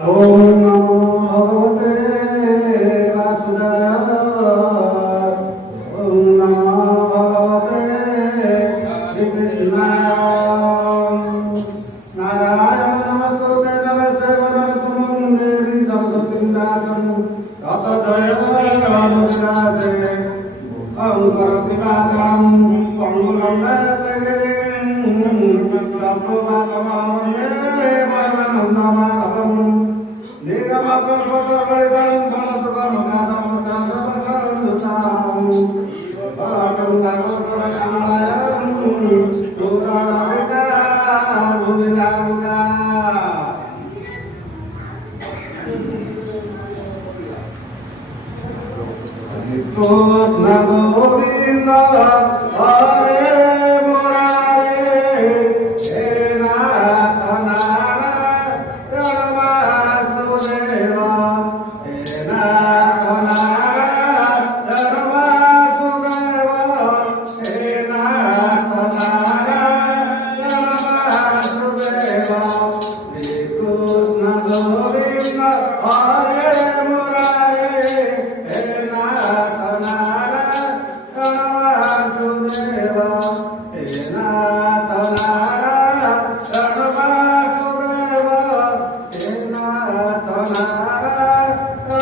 ओम नमो भगवते वासुदेवाय। ओम नमो भगवते श्रीकृष्णाय। नारायण नमस्तुते नमस्ते वरदं देवी सरस्वतीं व्यासं ततो जयमुद्रासे मुखं करोति वाचां पंगुलं लयते तत्त्वमात्मावन्दे परमानन्दमाधवम्। Govinda Hare Murare He Natha Narayana Vasudeva He Natha Narayana Vasudeva He Natha Narayana Vasudeva Shri Krishna Govinda Hare Murare He Natha Narayana Vasudeva He Natha Narayana Vasudeva He Natha Narayana Vasudeva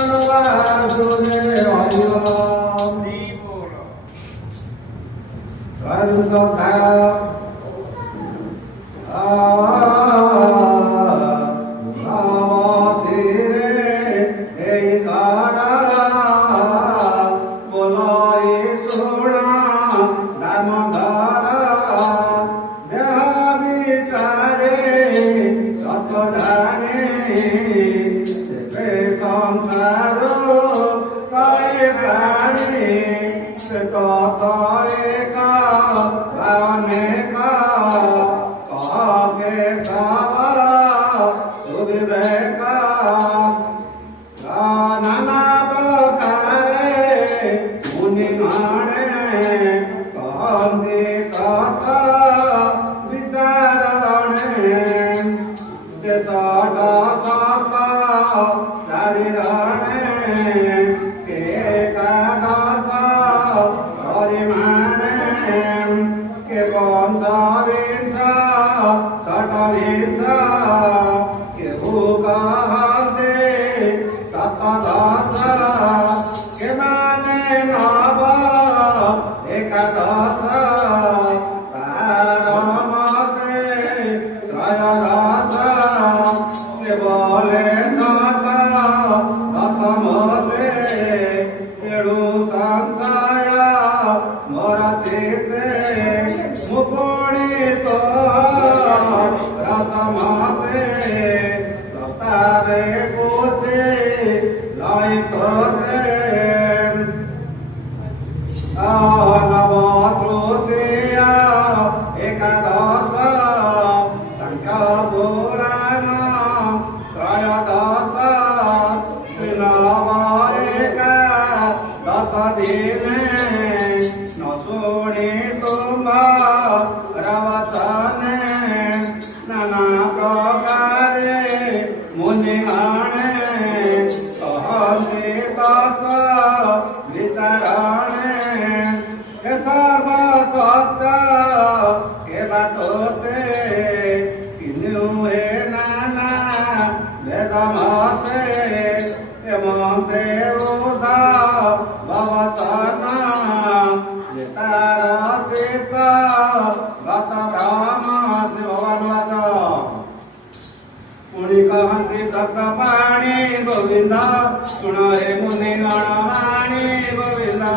Govinda सुन हे मुनि गणमाणी गोविंदा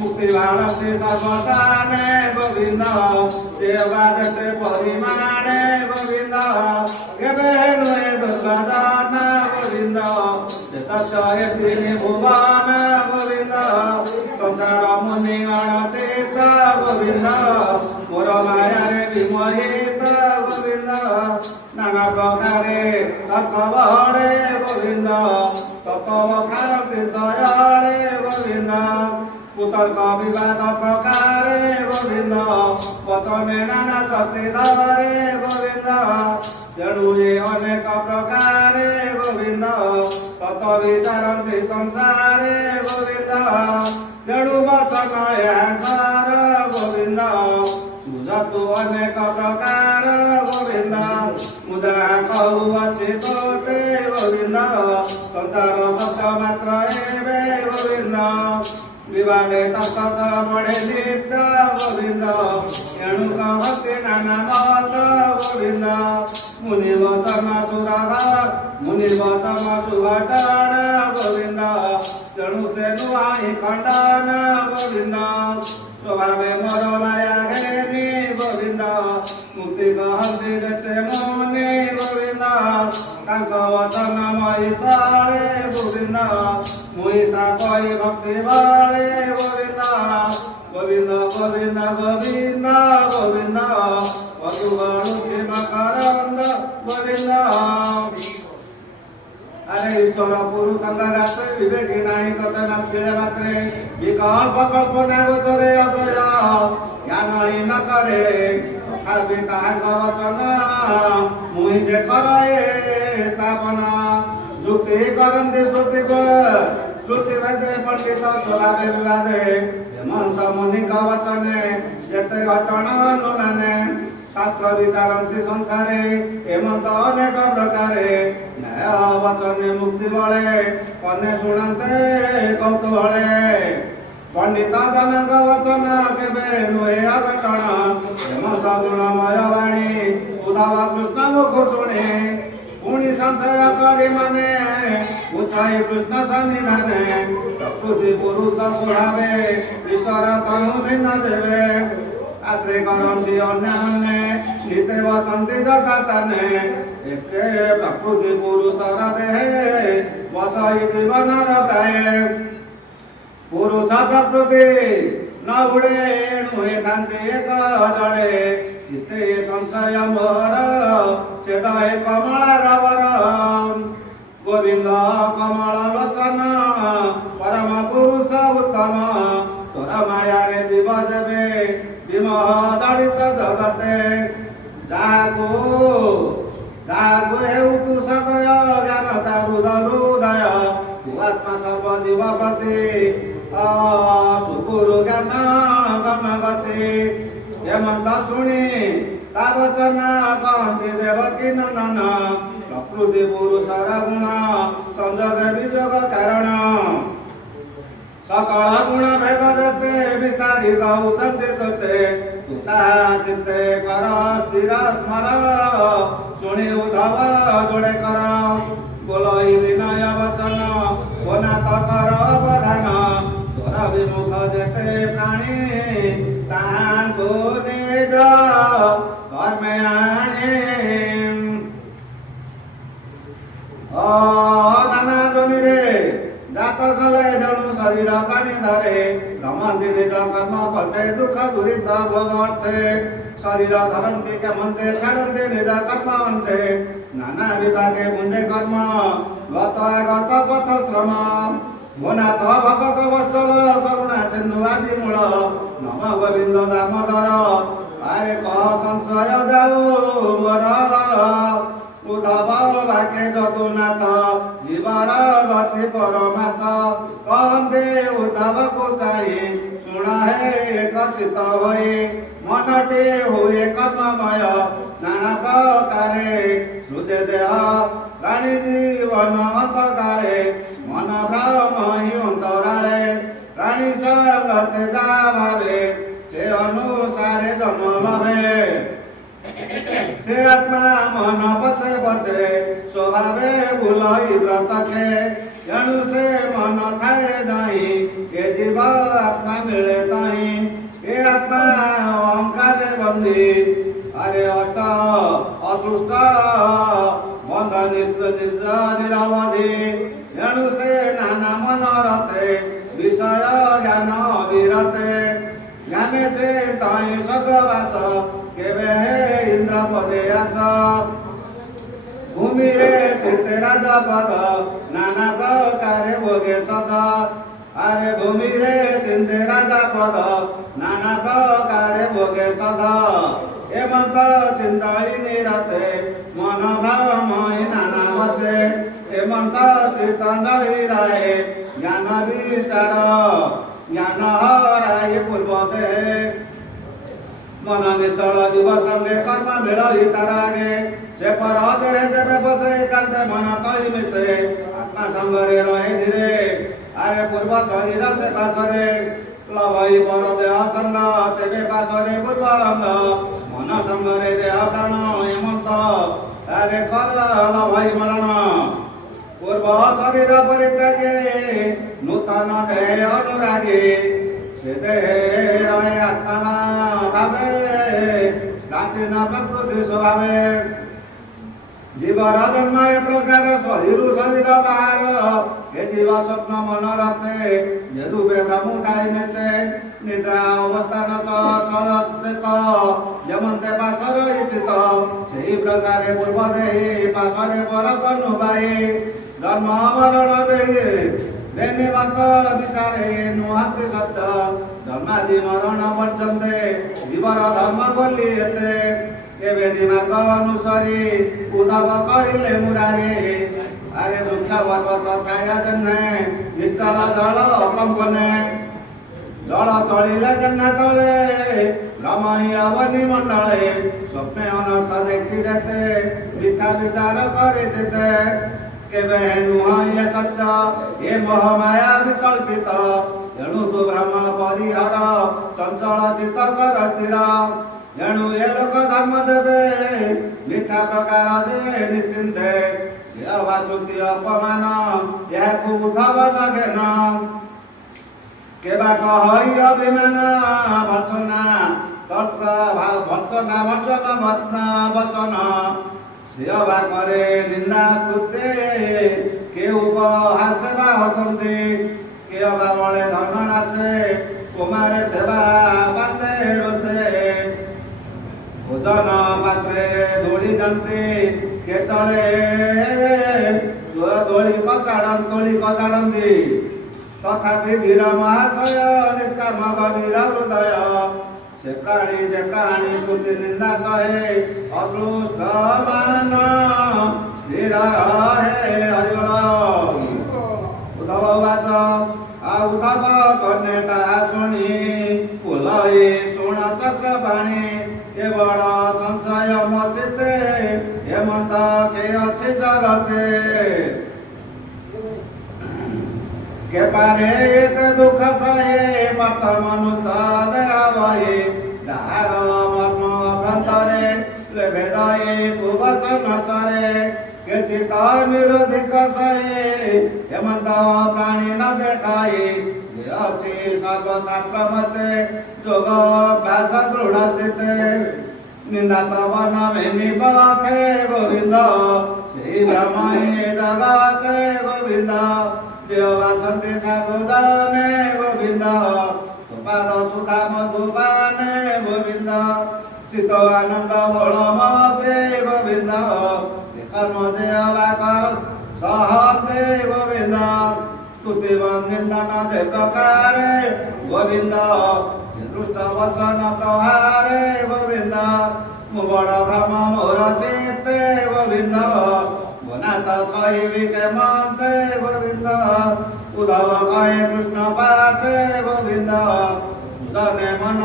मुक्ति भारते सर्वदाने गोविंदा सेवा जते परिमाणे गोविंदा केबे नुए दुर्गादान गोविंदा जतचय तिनि भुवन गोविंदा संसार मुनि गणतीर्थ गोविंदा मोर माया रे विमोहित गोविंदा नाना प्रकारे तत्वरे गोविंदा तत्व खारते दयाळे गोविंदा कुतर्क विवाद प्रकारे गोविंदा वचने नाना सत्य धारे गोविंदा जडुये अनेक प्रकारे गोविंद सत विचारन्ति संसारे गोविन्द तेणु वचन याकर गोविन्द बुझतु अनेक प्रकार गोविन्द मुदा कहूअछि तोते गोविन्द संसार सत्य मात्र एवे गोविन्द विवादे तत्त बढे नित्य गोविन्द एणु कहते नाना मत गोविन्द मुनि वचन सुघटन गोविन्द तेणु से नुआई खंडन गोविन्द स्वभावे मोर माया घेनी गोविन्द मुक्ति कहती देते मुनि गोविन्द तांक वचन मई तले गोविन्द मुईता कई भक्ति बले गोविन्द गोविन्द गोविन्द गोविन्द गोविन्द वधुवरुचि मकरंद गोविन्द अरे ईश्वर पुरुष अंगाते विवेकी नाही तते नत्य मात्रे विकल्प कल्पना गोचरे अजय ज्ञान न करे तथापि तांक वचन मुई जे करे स्थापना युक्ति करन्ति श्रुति वेदे पंडित स्वभावे विवादे हेमंत मुनि वचने जेते घटन अनुनाने शास्त्र विचारन्ति संसारे हेमंत अनेक प्रकारे न्याय वचने मुक्ति बळे कन्या शुणन्ते कौतूहले पंडित जनक वचन केबे नुहे अघटन हेमंत गुणमय वाणी उद्धव कृष्ण मुख शुणे पुणी संशय करी मने उछाई कृष्ण सन्निधाने प्रकृति पुरुष स्वभावे ईश्वर तनु भिन्न देवे आश्रय करन्ति अन्यान्ये निते वसन्ति जगताने एके प्रकृति पुरुषर देहे बसई जीवनर प्राये पुरुष प्रकृति न उड़े एणु एकान्ति एक जड़े चित्ते संशय मोर चेदय कमल वर गोविन्द कमल लोचन परम पुरुष उत्तम तोर माया रे जीव जेबे विमोह दलित जगते जागो हेतु सदय ज्ञान हृदय आत्मा सर्व जीव प्रति सुगुरु ज्ञान गमगति हेमंत शुणी ता वचन कहन्ति देवकी नंदन प्रकृति पुरुषर गुण संजोग वियोग कारण सकल गुण भेद जते विस्तारी कहउछन्ति तते तुता चित्ते कर स्थिर स्मर शुणी उद्धव जोड़े कर बोलई विनय वचन कोनाथ कर अवधान तोर विमुख जेते प्राणी ताहांको निज कर्मे आणे नाना जोनि रे जात कले जणु शरीर प्राणी धरे रमन्ति निज कर्म फले दुख दुरित भोगर्थे शरीर धरन्ति केमन्ते छाडन्ति निज कर्म अन्ते नाना विभागे मुंडे कर्म गत आगत पथ श्रम मोनाथ भगत वत्सल करुणा सिन्धु आदि मूल नम गोविन्द दामोदर आरे कह संशय जाऊ मोर उद्धव वाक्य जदुनाथ जीवर गति परमाथ कहते उद्धव को चाहे शुण हे एक चित होए मनटे हुए कर्ममय नाना प्रकारे श्रुते देह प्राणी जीवन अंतकाले मन भ्रम ही अंतराले प्राणी संगते जा भावे से अनुसारे जन्म लभे से आत्मा मन पचे पचे स्वभावे भूलई व्रत खे जणु से मन थाए जाई ए जीव आत्मा मिले ताई ए आत्मा अहंकार बंदी अरे अट असुष्ट बंध निज निज निरवधि जणु से नाना मन रते विषय ज्ञान विरते ज्ञाने से ताई सगवास केवे हे इंद्र पदे आस भूमि रे तीर्थे राजा पद नाना प्रकारे भोगे सदा अरे भूमि रे तीर्थे राजा पद नाना प्रकारे भोगे सदा हेमंत चिंताई निरते मन भ्रमय नाना वसे हेमंत तीर्थांजलि राय ज्ञान विचार ज्ञान हराय पूर्वते मन निचल जीव संगे कर्म मिलई तारागे से पर देह देवे बसे कांते मन तई मिसे आत्मा संगरे रहे धीरे आरे पूर्व शरीर से पाछरे लभई पर देह संग तेबे पाछरे पूर्व अंग मन संगरे देह प्राण हेमंत आरे कर लभई मरण पूर्व शरीर परित्यागे नूतन देह अनुरागे से देह रहे आत्मा भावे प्राचीन प्रकृति स्वभावे जीवर जन्म ए प्रकार शरीर शरीर बाहर ए जीव स्वप्न मन रते जे रूपे ब्रह्मुठाई नेते निद्रा अवस्थान सचेत जमन्ते पाशर स्थित ସେହି प्रकार पूर्व देहि पाशरे परक नुबाई जन्म मरण बेनि मत विचारे नुहाति शब्द जन्मादि मरण पर्यन्ते जीवर धर्म बोली एते केबे दिमाग अनुसारी उद्धव कहिले मुरारे आरे वृक्ष पर्वत छाया जन्मे निश्चल जल कंपने जल तलिले जन्ना तले रमणीय अवनि मंडले स्वप्ने अनर्थ देखी देते मिथ्या विचार करे देते केबे नुहाय सत्य ए मोह माया विकल्पित एणु तु ब्रह्म परिहर चंचल चित्त कर स्थिर एणु ए लोक धर्म देवे मिथ्या प्रकार दे निश्चिंते यह वासुति अपमान यह उद्धव नगेन केबा कहई अभिमान भर्सना तत्र भर्सना भर्सन भत्ना वचन सेवा करे निंदा कृते के उपहार सेवा हसंती के अबामले धन नाशे कुमारे सेवा बाते रोसे भोजन पात्रे धूली जंती के तले दोली कचाड़ती तथापि धीर महाशय निष्काम गभीर हृदय से प्राणी कृति निंदा सहे अदृष्ट मान स्थिर रहे हरिबल उद्धव वाच उद्धव कन्ये ताहा शुणी पुलई चूण चक्र पाणी ए बड़ संशय मचिते हेमंत के अच्छी जगते के पारे एते दुख सहे मत मनुष्य देह भये दार मर्म अभ्यंतरे भेदये कुवचन चरे के चित विरोधी सहे हेमंत प्राणी न देखाये अच्छी सर्वशास्त्र मते जोग व्यास दृढ़ चिते निंदा तव नमेनि पलखे गोविंद श्री ब्रह्मणे जगते गोविंद देव वाचन्ते साधु जाने गोविंद तुपाद सुधा मधुपाने गोविंद चित्त आनंद बल मते गोविंद कर्म जय वाकर सहते गोविंद स्तुति वंदन जय प्रकारे गोविंद दृष्ट वचन प्रहारे गोविंद मुबड़ ब्रह्म मोर चित्ते गोविंद गुणात सही के मनते गोविंद उद्धव कहे कृष्ण पासे गोविंद जने मन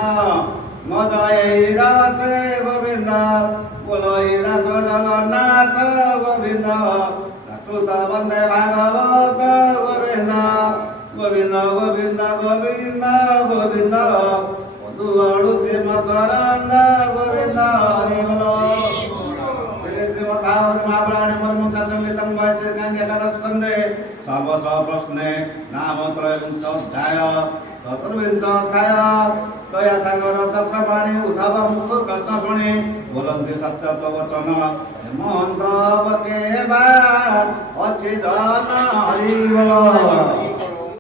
मजय रासे गोविंद बोलई दास जगन्नाथ गोविंद राष्ट्रुत वंदे भागवत गोविंद गोविंद गोविंद गोविंद गोविंद मधु अड़ुचे मकरंद गोविंद हरि बोल महापुराणे मर्मुखा संहितं वैशे सांख्यकारस्कन्धे सर्वस प्रश्ने नामत्रयविंशोऽध्याय चतुर्विंशोऽध्याय दया सागर चक्रपाणि उद्धव मुख प्रश्न शुणि बोलन्ति सत्य प्रवचन हेमंत बके बा अच्छी जन हरि बोल।